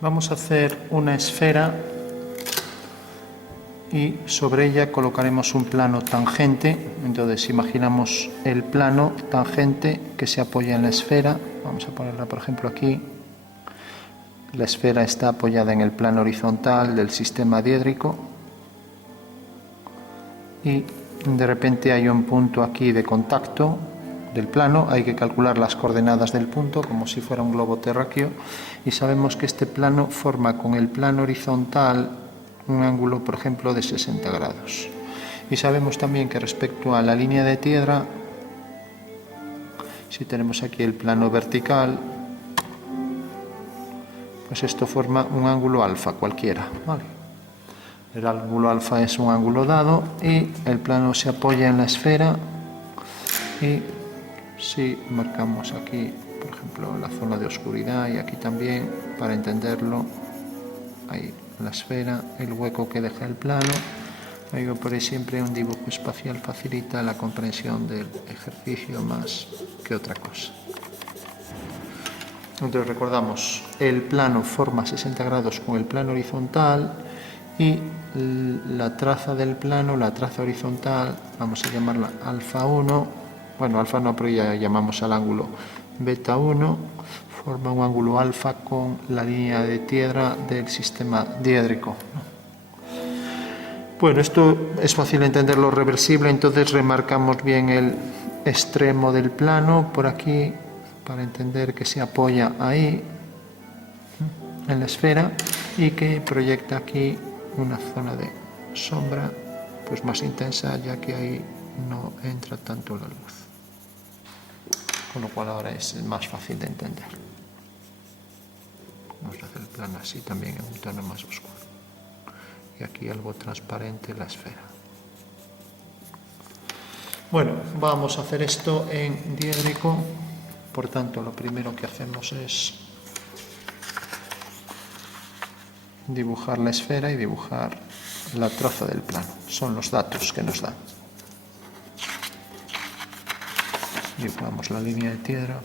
Vamos a hacer una esfera y sobre ella colocaremos un plano tangente. Entonces imaginamos el plano tangente que se apoya en la esfera. Vamos a ponerla por ejemplo aquí. La esfera está apoyada en el plano horizontal del sistema diédrico y de repente hay un punto aquí de contacto del plano. Hay que calcular las coordenadas del punto como si fuera un globo terráqueo y sabemos que este plano forma con el plano horizontal un ángulo, por ejemplo, de 60 grados. Y sabemos también que respecto a la línea de tierra, si tenemos aquí el plano vertical, pues esto forma un ángulo alfa cualquiera, ¿vale? El ángulo alfa es un ángulo dado y el plano se apoya en la esfera. Y si marcamos aquí, por ejemplo, la zona de oscuridad y aquí también, para entenderlo, ahí la esfera, el hueco que deja el plano. Digo, por ahí siempre un dibujo espacial facilita la comprensión del ejercicio más que otra cosa. Entonces recordamos, el plano forma 60 grados con el plano horizontal y la traza del plano, la traza horizontal, vamos a llamarla alfa 1, bueno, alfa no, pero ya llamamos al ángulo beta 1, forma un ángulo alfa con la línea de tierra del sistema diédrico. Bueno, esto es fácil entenderlo reversible, entonces remarcamos bien el extremo del plano por aquí para entender que se apoya ahí en la esfera y que proyecta aquí una zona de sombra pues más intensa, ya que ahí no entra tanto la luz, con lo cual ahora es más fácil de entender. Vamos a hacer el plano así también en un tono más oscuro y aquí algo transparente la esfera. Bueno, vamos a hacer esto en diédrico, por tanto lo primero que hacemos es dibujar la esfera y dibujar la traza del plano. Son los datos que nos dan. Dibujamos la línea de tierra.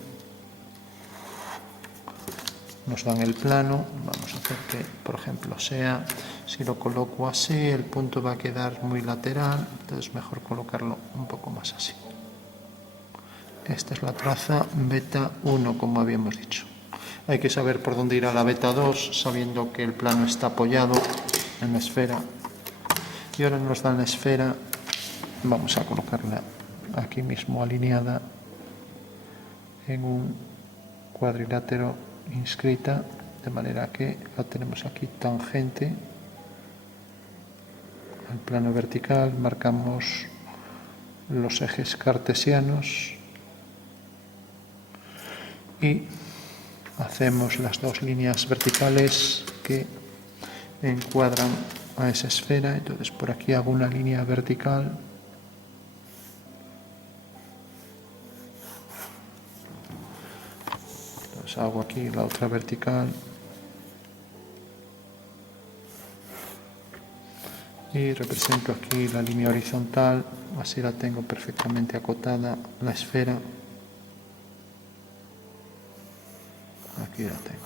Nos dan el plano. Vamos a hacer que, por ejemplo, sea, si lo coloco así, el punto va a quedar muy lateral, entonces mejor colocarlo un poco más así. Esta es la traza beta 1, como habíamos dicho. Hay que saber por dónde irá la beta 2, sabiendo que el plano está apoyado en la esfera. Y ahora nos dan la esfera, vamos a colocarla aquí mismo alineada en un cuadrilátero inscrita, de manera que la tenemos aquí tangente al plano vertical. Marcamos los ejes cartesianos y hacemos las dos líneas verticales que encuadran a esa esfera. Entonces por aquí hago una línea vertical entonces hago aquí la otra vertical y represento aquí la línea horizontal, así la tengo perfectamente acotada la esfera. Aquí la tengo.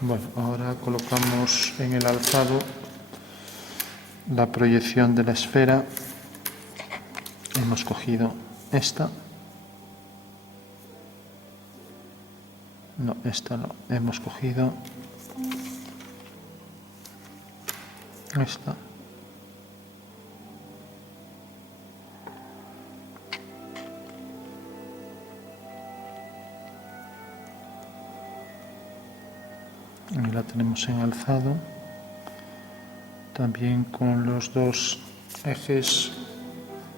Bueno, ahora colocamos en el alzado la proyección de la esfera. Hemos cogido esta. No, esta no. Hemos cogido esta. Y la tenemos en alzado, también con los dos ejes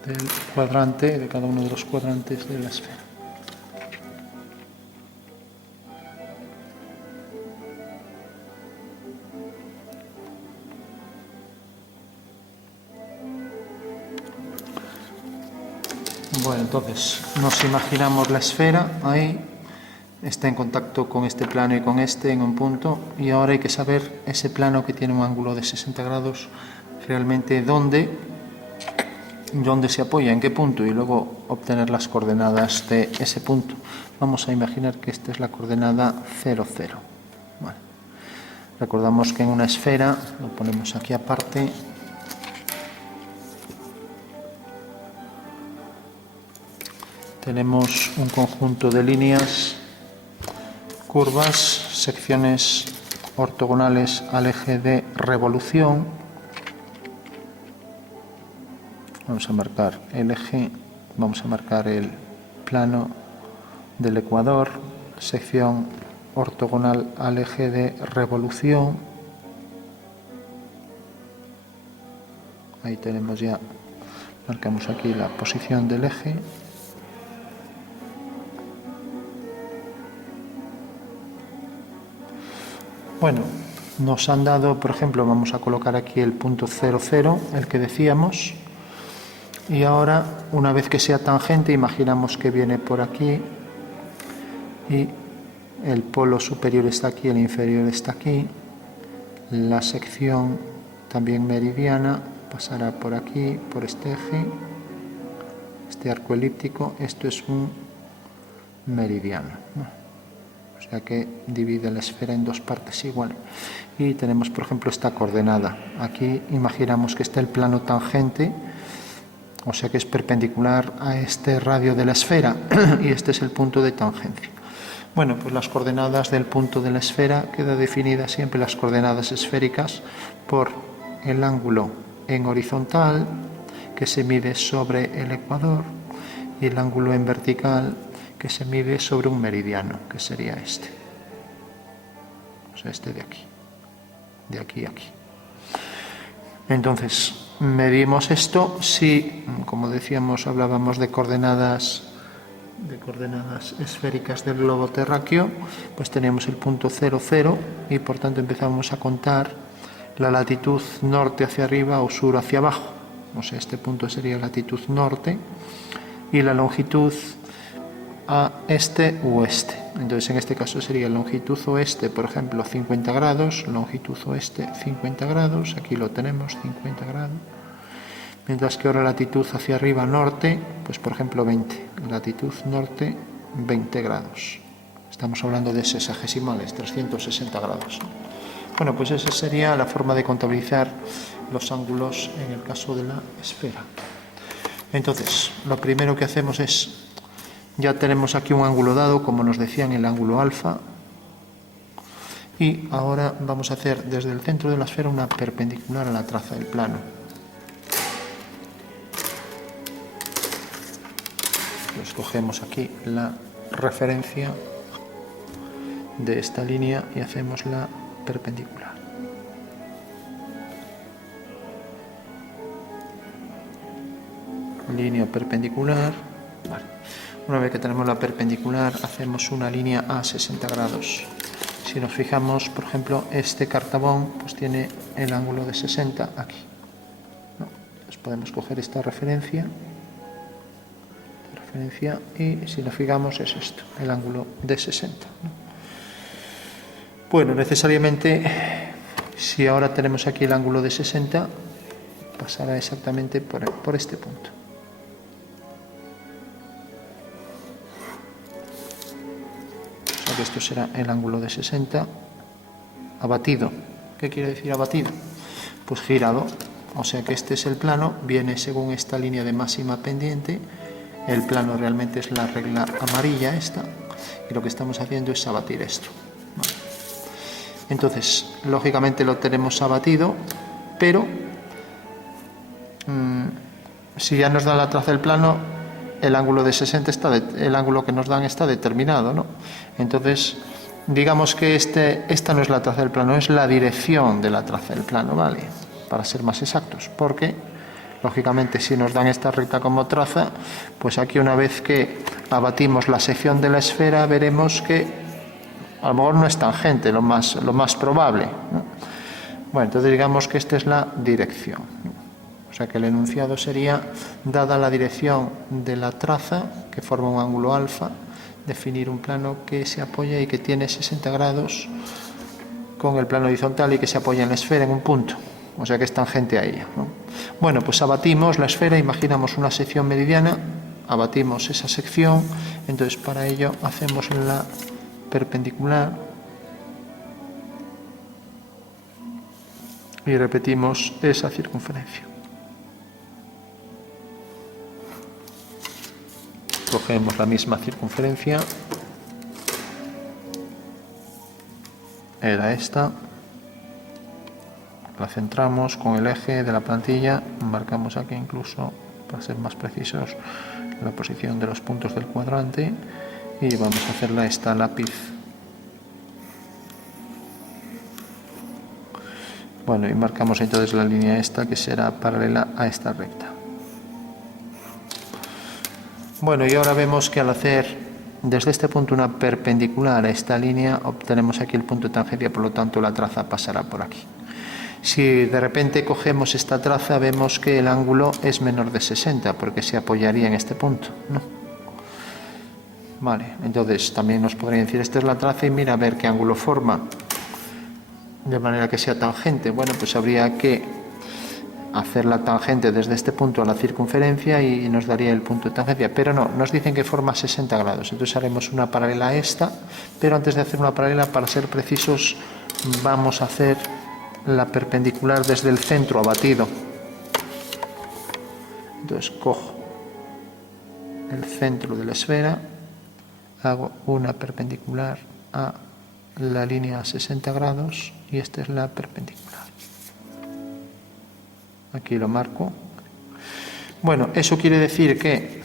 del cuadrante, de cada uno de los cuadrantes de la esfera. Bueno, entonces nos imaginamos la esfera ahí. Está en contacto con este plano y con este en un punto, y ahora hay que saber ese plano que tiene un ángulo de 60 grados realmente dónde dónde se apoya, en qué punto, y luego obtener las coordenadas de ese punto. Vamos a imaginar que esta es la coordenada 0, 0. Vale. Recordamos que en una esfera, lo ponemos aquí aparte, tenemos un conjunto de líneas, curvas, secciones ortogonales al eje de revolución. Vamos a marcar el eje, vamos a marcar el plano del ecuador, sección ortogonal al eje de revolución. Ahí tenemos ya, marcamos aquí la posición del eje. Bueno, nos han dado, por ejemplo, vamos a colocar aquí el punto 0, 0, el que decíamos. Y ahora, una vez que sea tangente, imaginamos que viene por aquí y el polo superior está aquí, el inferior está aquí. La sección también meridiana pasará por aquí, por este eje, este arco elíptico. Esto es un meridiano, ¿no? O sea que divide la esfera en dos partes iguales. Y tenemos, por ejemplo, esta coordenada. Aquí imaginamos que está el plano tangente, o sea que es perpendicular a este radio de la esfera, y este es el punto de tangencia. Bueno, pues las coordenadas del punto de la esfera queda definida siempre las coordenadas esféricas por el ángulo en horizontal que se mide sobre el ecuador y el ángulo en vertical que se mide sobre un meridiano, que sería este. O sea, este de aquí a aquí. Entonces, medimos esto si, como decíamos, hablábamos de coordenadas esféricas del globo terráqueo, pues teníamos el punto 0, 0 y por tanto empezamos a contar la latitud norte hacia arriba o sur hacia abajo. O sea, este punto sería latitud norte y la longitud a este u oeste. Entonces, en este caso sería longitud oeste, por ejemplo, 50 grados, longitud oeste 50 grados, aquí lo tenemos, 50 grados. Mientras que ahora latitud hacia arriba norte, pues por ejemplo 20, latitud norte 20 grados. Estamos hablando de sexagesimales, 360 grados. Bueno, pues esa sería la forma de contabilizar los ángulos en el caso de la esfera. Entonces, lo primero que hacemos es, ya tenemos aquí un ángulo dado, como nos decían, el ángulo alfa, y ahora vamos a hacer desde el centro de la esfera una perpendicular a la traza del plano. Pues cogemos aquí la referencia de esta línea y hacemos la perpendicular. Línea perpendicular. Vale. Una vez que tenemos la perpendicular, hacemos una línea a 60 grados. Si nos fijamos, por ejemplo, este cartabón pues tiene el ángulo de 60 aquí, ¿no? Entonces podemos coger esta referencia y si nos fijamos es esto, el ángulo de 60, ¿no? Bueno, necesariamente, si ahora tenemos aquí el ángulo de 60, pasará exactamente por este punto. O sea que esto será el ángulo de 60 abatido. ¿Qué quiere decir abatido? Pues girado. O sea que este es el plano, viene según esta línea de máxima pendiente. El plano realmente es la regla amarilla esta, y lo que estamos haciendo es abatir esto. Vale. Entonces, lógicamente lo tenemos abatido, pero si ya nos da la traza del plano, el ángulo de 60 el ángulo que nos dan está determinado, ¿no? Entonces, digamos que esta no es la traza del plano, es la dirección de la traza del plano, ¿vale? Para ser más exactos, porque lógicamente si nos dan esta recta como traza, pues aquí una vez que abatimos la sección de la esfera veremos que a lo mejor no es tangente, lo más probable, ¿no? Bueno, entonces digamos que esta es la dirección. O sea que el enunciado sería, dada la dirección de la traza, que forma un ángulo alfa, definir un plano que se apoya y que tiene 60 grados con el plano horizontal y que se apoya en la esfera en un punto. o sea que es tangente a ella, ¿no? Bueno, pues abatimos la esfera, imaginamos una sección meridiana, abatimos esa sección, entonces para ello hacemos la perpendicular y repetimos esa circunferencia. Cogemos la misma circunferencia, era esta, la centramos con el eje de la plantilla, marcamos aquí incluso, para ser más precisos, la posición de los puntos del cuadrante y vamos a hacerla esta lápiz. Bueno, y marcamos entonces la línea esta que será paralela a esta recta. Bueno, y ahora vemos que al hacer desde este punto una perpendicular a esta línea obtenemos aquí el punto de tangencia, por lo tanto la traza pasará por aquí. Si de repente cogemos esta traza vemos que el ángulo es menor de 60 porque se apoyaría en este punto, ¿no? Vale, entonces también nos podrían decir esta es la traza y mira a ver qué ángulo forma de manera que sea tangente. Bueno, pues habría que hacer la tangente desde este punto a la circunferencia y nos daría el punto de tangencia, pero no, nos dicen que forma 60 grados, entonces haremos una paralela a esta, pero antes de hacer una paralela, para ser precisos, vamos a hacer la perpendicular desde el centro abatido. Entonces cojo el centro de la esfera, hago una perpendicular a la línea a 60 grados y esta es la perpendicular. Aquí lo marco. Bueno, eso quiere decir que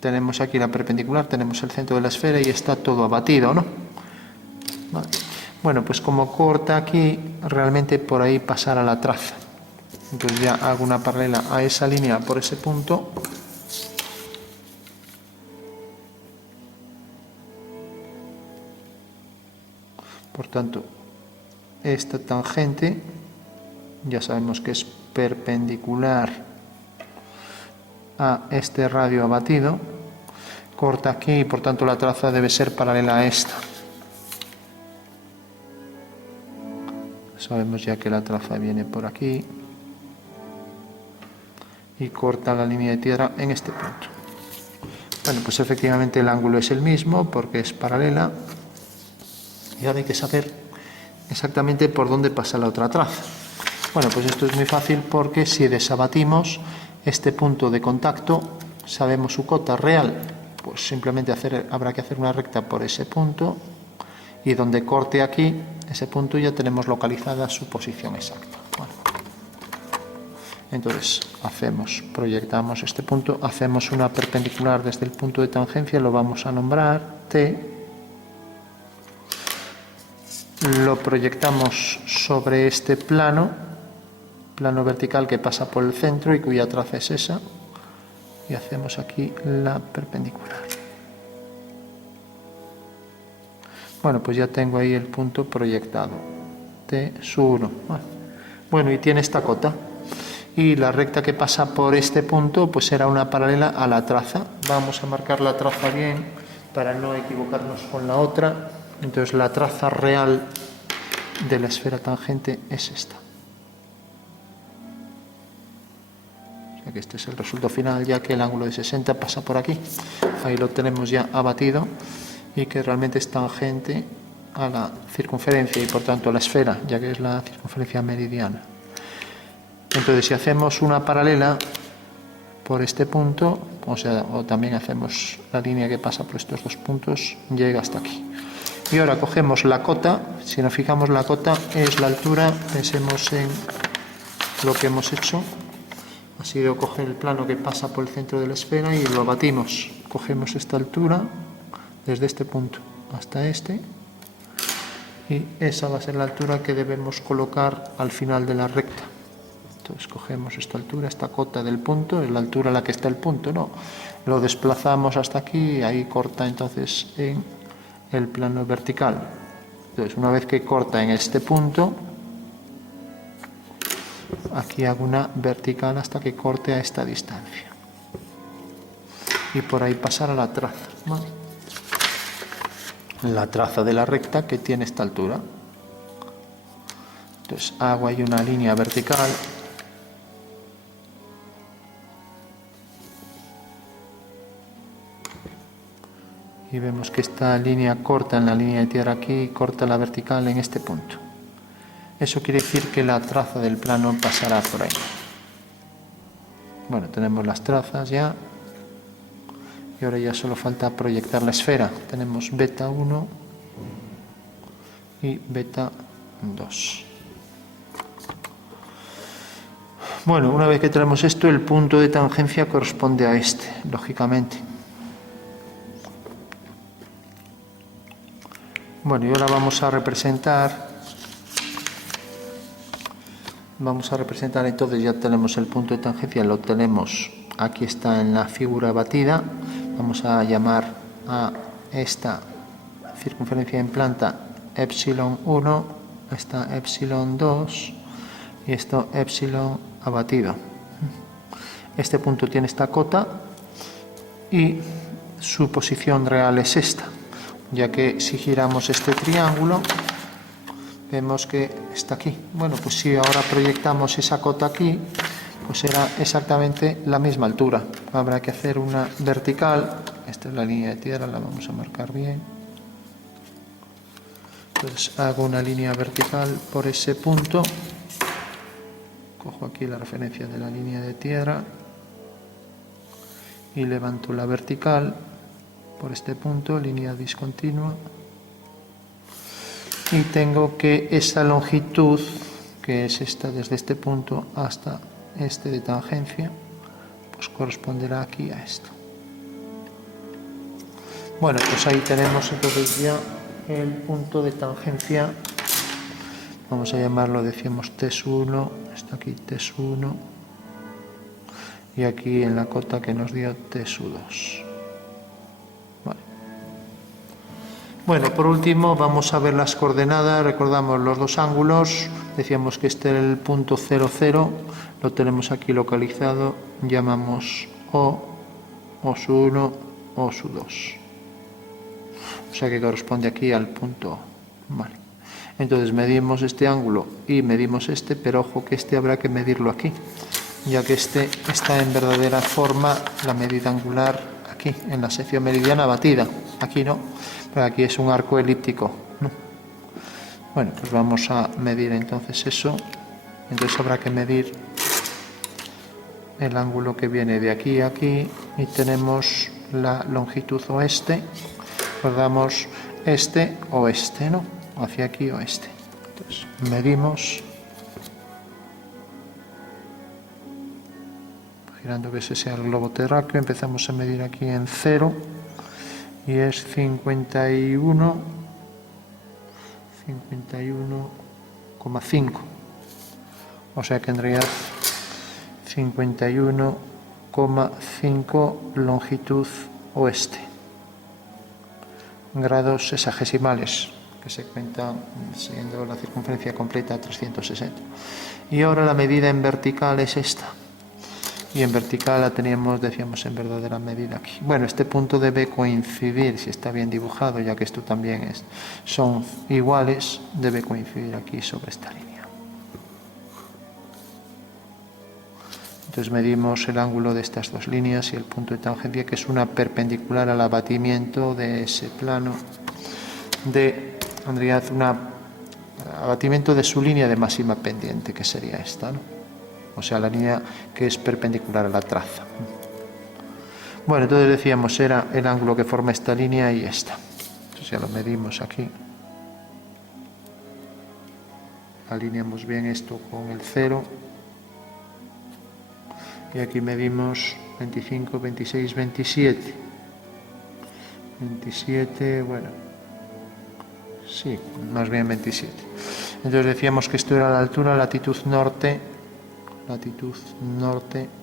tenemos aquí la perpendicular, tenemos el centro de la esfera y está todo abatido, ¿no? Vale. Bueno, pues como corta aquí, realmente por ahí pasará la traza. Entonces ya hago una paralela a esa línea por ese punto. Por tanto, esta tangente ya sabemos que es perpendicular a este radio abatido, corta aquí y por tanto la traza debe ser paralela a esta. Sabemos ya que la traza viene por aquí y corta la línea de tierra en este punto. Bueno, pues efectivamente el ángulo es el mismo porque es paralela y ahora hay que saber exactamente por dónde pasa la otra traza. Bueno, pues esto es muy fácil porque si desabatimos este punto de contacto, sabemos su cota real, pues simplemente habrá que hacer una recta por ese punto y donde corte aquí, ese punto ya tenemos localizada su posición exacta. Bueno, entonces proyectamos este punto, hacemos una perpendicular desde el punto de tangencia, lo vamos a nombrar T. Lo proyectamos sobre este plano vertical que pasa por el centro y cuya traza es esa, y hacemos aquí la perpendicular. Bueno, pues ya tengo ahí el punto proyectado, T sub 1. Bueno, y tiene esta cota, y la recta que pasa por este punto pues será una paralela a la traza. Vamos a marcar la traza bien para no equivocarnos con la otra. Entonces la traza real de la esfera tangente es esta. O sea que este es el resultado final, ya que el ángulo de 60 pasa por aquí. Ahí lo tenemos ya abatido y que realmente es tangente a la circunferencia y por tanto a la esfera, ya que es la circunferencia meridiana. Entonces si hacemos una paralela por este punto, o también hacemos la línea que pasa por estos dos puntos, llega hasta aquí. Y ahora cogemos la cota, si nos fijamos la cota es la altura, pensemos en lo que hemos hecho, ha sido coger el plano que pasa por el centro de la esfera y lo abatimos. Cogemos esta altura desde este punto hasta este y esa va a ser la altura que debemos colocar al final de la recta. Entonces cogemos esta altura, esta cota del punto, es la altura a la que está el punto, ¿no? Lo desplazamos hasta aquí y ahí corta entonces en el plano vertical. Entonces una vez que corta en este punto, aquí hago una vertical hasta que corte a esta distancia. Y por ahí pasar a la traza, ¿vale? La traza de la recta que tiene esta altura. Entonces hago ahí una línea vertical. Y vemos que esta línea corta en la línea de tierra aquí, corta la vertical en este punto. Eso quiere decir que la traza del plano pasará por ahí. Bueno, tenemos las trazas ya. Y ahora ya solo falta proyectar la esfera. Tenemos beta 1 y beta 2. Bueno, una vez que tenemos esto, el punto de tangencia corresponde a este, lógicamente. Bueno, y ahora vamos a representar entonces, ya tenemos el punto de tangencia, lo tenemos, aquí está en la figura batida. Vamos a llamar a esta circunferencia en planta epsilon 1, esta epsilon 2 y esto epsilon abatido. Este punto tiene esta cota y su posición real es esta, ya que si giramos este triángulo vemos que está aquí. Bueno, pues si ahora proyectamos esa cota aquí, pues será exactamente la misma altura. Habrá que hacer una vertical. Esta es la línea de tierra, la vamos a marcar bien. Entonces hago una línea vertical por ese punto. Cojo aquí la referencia de la línea de tierra y levanto la vertical por este punto, línea discontinua. Y tengo que esa longitud, que es esta desde este punto hasta este de tangencia, pues corresponderá aquí a esto. Bueno, pues ahí tenemos entonces ya el punto de tangencia. Vamos a llamarlo, decíamos T1, está aquí T1 y aquí en la cota que nos dio T2. Vale. Bueno, por último vamos a ver las coordenadas. Recordamos los dos ángulos, decíamos que este era el punto 0, 0, lo tenemos aquí localizado, llamamos O1, O2. O sea que corresponde aquí al punto. Vale. Entonces medimos este ángulo y medimos este, pero ojo que este habrá que medirlo aquí, ya que este está en verdadera forma, la medida angular aquí, en la sección meridiana batida. Aquí no, pero aquí es un arco elíptico, ¿no? Bueno, pues vamos a medir entonces eso. Entonces habrá que medir el ángulo que viene de aquí a aquí y tenemos la longitud oeste. Recordamos este, oeste, ¿no? Hacia aquí, oeste. Entonces, medimos, girando que ese sea el globo terráqueo, empezamos a medir aquí en 0 y es 51,5. O sea que en realidad 51,5 longitud oeste. Grados sexagesimales, que se cuentan siguiendo la circunferencia completa 360. Y ahora la medida en vertical es esta. Y en vertical la teníamos, decíamos, en verdadera medida aquí. Bueno, este punto debe coincidir, si está bien dibujado, ya que esto también son iguales, debe coincidir aquí sobre esta línea. Entonces medimos el ángulo de estas dos líneas y el punto de tangencia, que es una perpendicular al abatimiento de ese plano, en realidad un abatimiento de su línea de máxima pendiente, que sería esta, ¿no? O sea, la línea que es perpendicular a la traza. Bueno, entonces decíamos, era el ángulo que forma esta línea y esta. Entonces ya lo medimos aquí. Alineamos bien esto con el 0. Y aquí medimos 25, 26, 27. 27, bueno, sí, más bien 27. Entonces decíamos que esto era la altura, latitud norte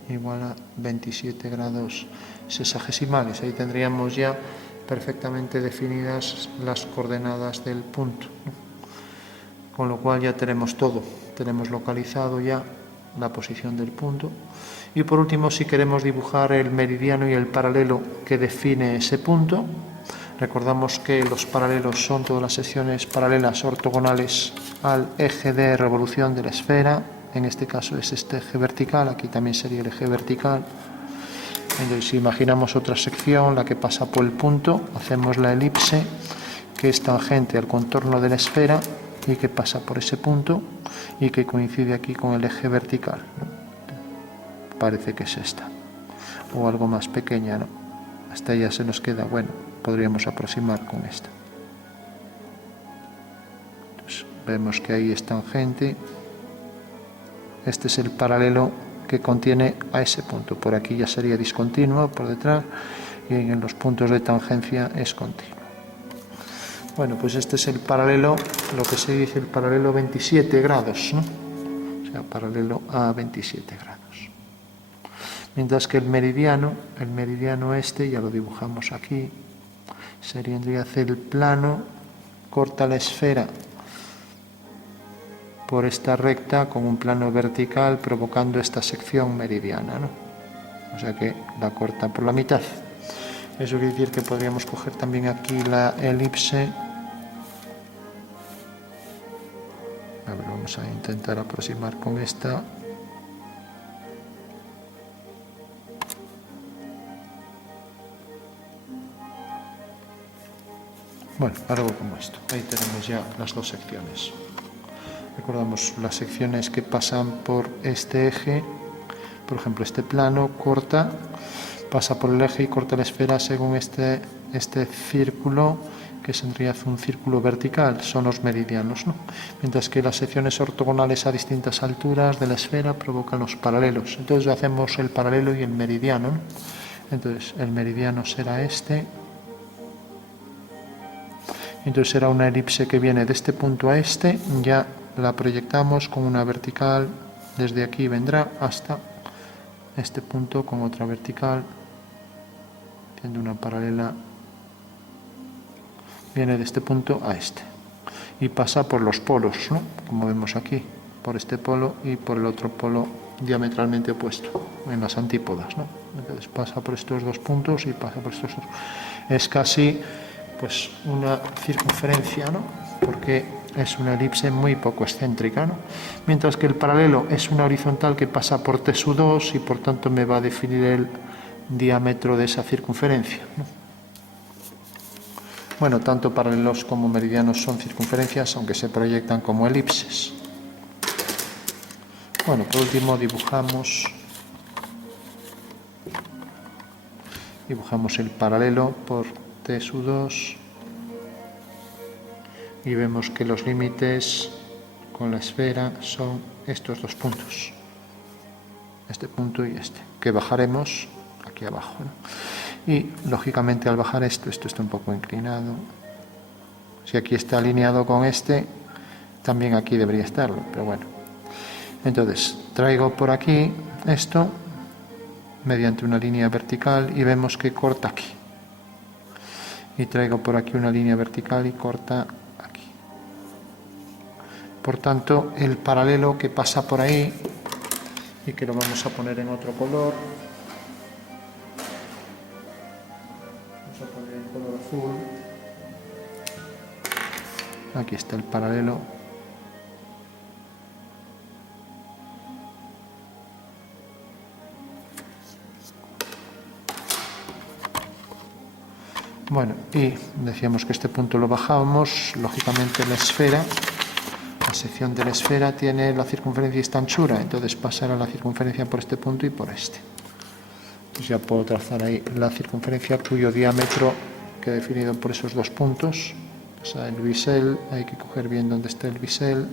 igual a 27 grados sexagesimales. Ahí tendríamos ya perfectamente definidas las coordenadas del punto, ¿no? Con lo cual ya tenemos todo, tenemos localizado ya la posición del punto. Y por último, si queremos dibujar el meridiano y el paralelo que define ese punto, Recordamos que los paralelos son todas las secciones paralelas ortogonales al eje de revolución de la esfera. En este caso es este eje vertical, aquí también sería el eje vertical. Entonces, si imaginamos otra sección, la que pasa por el punto, hacemos la elipse, que es tangente al contorno de la esfera y que pasa por ese punto y que coincide aquí con el eje vertical, ¿no? Parece que es esta, o algo más pequeña, ¿no? Hasta ya se nos queda, bueno, podríamos aproximar con esta. Entonces, vemos que ahí es tangente. Este es el paralelo que contiene a ese punto. Por aquí ya sería discontinuo, por detrás, y en los puntos de tangencia es continuo. Bueno, pues este es el paralelo, lo que se dice el paralelo 27 grados, ¿no? O sea, paralelo a 27 grados. Mientras que el meridiano este, ya lo dibujamos aquí, sería hacer el plano, corta la esfera por esta recta con un plano vertical provocando esta sección meridiana, ¿no? O sea que la corta por la mitad. Eso quiere decir que podríamos coger también aquí la elipse. A ver, vamos a intentar aproximar con esta. Bueno, algo como esto. Ahí tenemos ya las dos secciones. Recordamos las secciones que pasan por este eje, por ejemplo este plano corta, pasa por el eje y corta la esfera según este círculo, que tendría un círculo vertical, son los meridianos, ¿no? Mientras que las secciones ortogonales a distintas alturas de la esfera provocan los paralelos. Entonces hacemos el paralelo y el meridiano, ¿no? Entonces el meridiano será este. Entonces será una elipse que viene de este punto a este, ya la proyectamos con una vertical, desde aquí vendrá hasta este punto con otra vertical, haciendo una paralela, viene de este punto a este y pasa por los polos, ¿no? Como vemos aquí, por este polo y por el otro polo diametralmente opuesto, en las antípodas, ¿no? Entonces pasa por estos dos puntos y pasa por estos dos. Es casi pues una circunferencia, ¿no? Porque es una elipse muy poco excéntrica, ¿no? Mientras que el paralelo es una horizontal que pasa por T2 y por tanto me va a definir el diámetro de esa circunferencia, ¿no? Bueno, tanto paralelos como meridianos son circunferencias, aunque se proyectan como elipses. Bueno, por último dibujamos el paralelo por T2 y vemos que los límites con la esfera son estos dos puntos, este punto y este, que bajaremos aquí abajo, ¿no? Y lógicamente al bajar esto está un poco inclinado. Si aquí está alineado con este, también aquí debería estarlo, pero bueno. Entonces traigo por aquí esto mediante una línea vertical y vemos que corta aquí. Y traigo por aquí una línea vertical y corta aquí. Por tanto, el paralelo que pasa por ahí, y que lo vamos a poner en otro color, vamos a poner en color azul, aquí está el paralelo, bueno, y decíamos que este punto lo bajábamos, lógicamente la esfera, la sección de la esfera tiene la circunferencia y esta anchura, entonces pasará la circunferencia por este punto y por este. Entonces ya puedo trazar ahí la circunferencia cuyo diámetro queda definido por esos dos puntos. O sea, el bisel, hay que coger bien dónde está el bisel.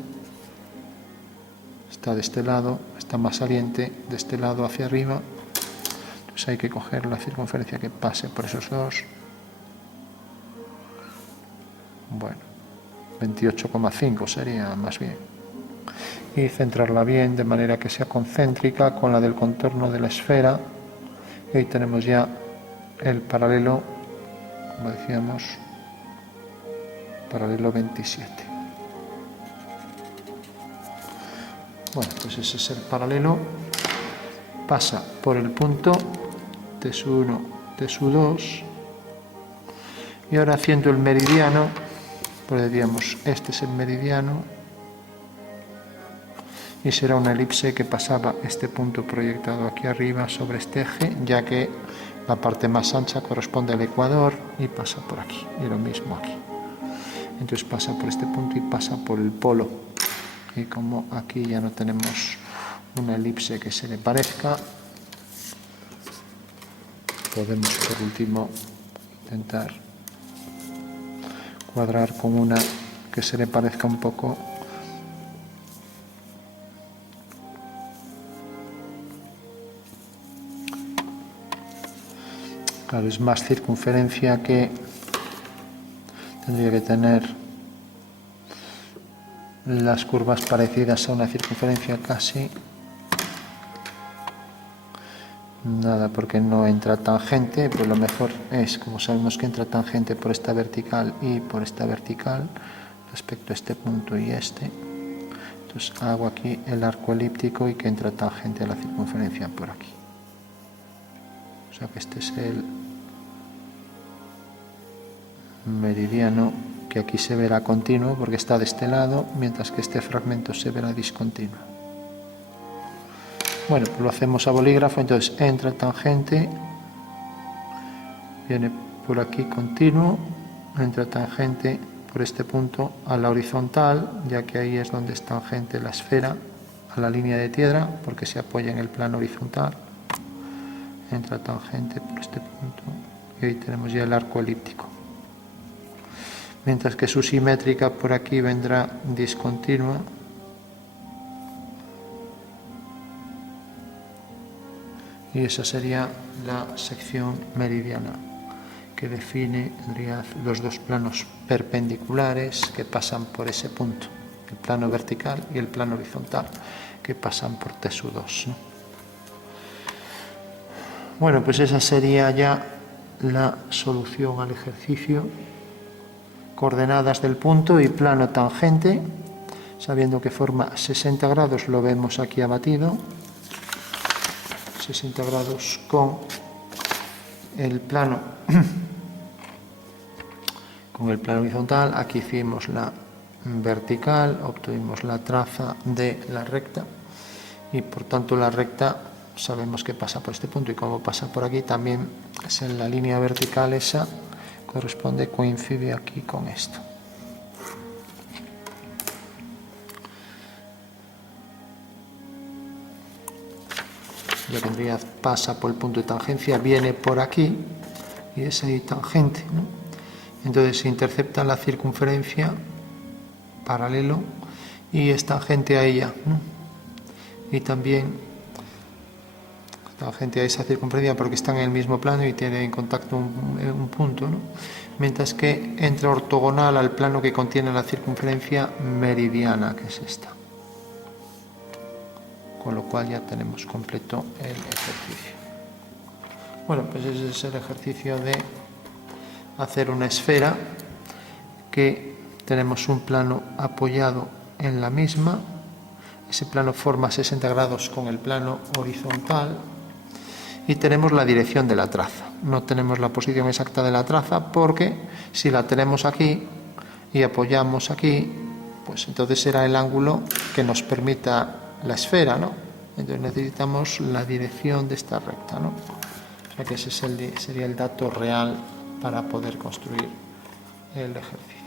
Está de este lado, está más saliente de este lado hacia arriba. Entonces hay que coger la circunferencia que pase por esos dos. Bueno, 28,5 sería más bien. Y centrarla bien de manera que sea concéntrica con la del contorno de la esfera. Y ahí tenemos ya el paralelo, como decíamos, paralelo 27. Bueno, pues ese es el paralelo. Pasa por el punto T1, T2. Y ahora haciendo el meridiano, pues diríamos, este es el meridiano y será una elipse que pasaba este punto proyectado aquí arriba sobre este eje, ya que la parte más ancha corresponde al ecuador y pasa por aquí, y lo mismo aquí. Entonces pasa por este punto y pasa por el polo. Y como aquí ya no tenemos una elipse que se le parezca, podemos por último intentar cuadrar con una que se le parezca un poco. Claro, es más circunferencia que tendría que tener las curvas parecidas a una circunferencia casi. Nada, porque no entra tangente, pues lo mejor es, como sabemos que entra tangente por esta vertical y por esta vertical, respecto a este punto y este, entonces hago aquí el arco elíptico y que entra tangente a la circunferencia por aquí. O sea que este es el meridiano, que aquí se verá continuo porque está de este lado, mientras que este fragmento se verá discontinuo. Bueno, pues lo hacemos a bolígrafo, entonces entra tangente, viene por aquí continuo, entra tangente por este punto a la horizontal, ya que ahí es donde es tangente la esfera a la línea de piedra, porque se apoya en el plano horizontal, entra tangente por este punto, y ahí tenemos ya el arco elíptico. Mientras que su simétrica por aquí vendrá discontinua, y esa sería la sección meridiana, que define en realidad los dos planos perpendiculares que pasan por ese punto, el plano vertical y el plano horizontal, que pasan por T2, ¿no? Bueno, pues esa sería ya la solución al ejercicio. Coordenadas del punto y plano tangente, sabiendo que forma 60 grados, lo vemos aquí abatido, 60 grados con el plano horizontal. Aquí hicimos la vertical, obtuvimos la traza de la recta y por tanto la recta sabemos que pasa por este punto, y como pasa por aquí también es en la línea vertical, esa corresponde, coincide aquí con esto. Ya que en realidad pasa por el punto de tangencia, viene por aquí y es ahí tangente, ¿no? Entonces se intercepta la circunferencia paralelo y es tangente a ella, ¿no? Y también tangente a esa circunferencia porque están en el mismo plano y tiene en contacto un punto, ¿no? Mientras que entra ortogonal al plano que contiene la circunferencia meridiana, que es esta. Con lo cual ya tenemos completo el ejercicio. Bueno, pues ese es el ejercicio de hacer una esfera que tenemos un plano apoyado en la misma. Ese plano forma 60 grados con el plano horizontal y tenemos la dirección de la traza. No tenemos la posición exacta de la traza porque si la tenemos aquí y apoyamos aquí, pues entonces será el ángulo que nos permita la esfera, ¿no? Entonces necesitamos la dirección de esta recta, ¿no? O sea que ese sería el dato real para poder construir el ejercicio.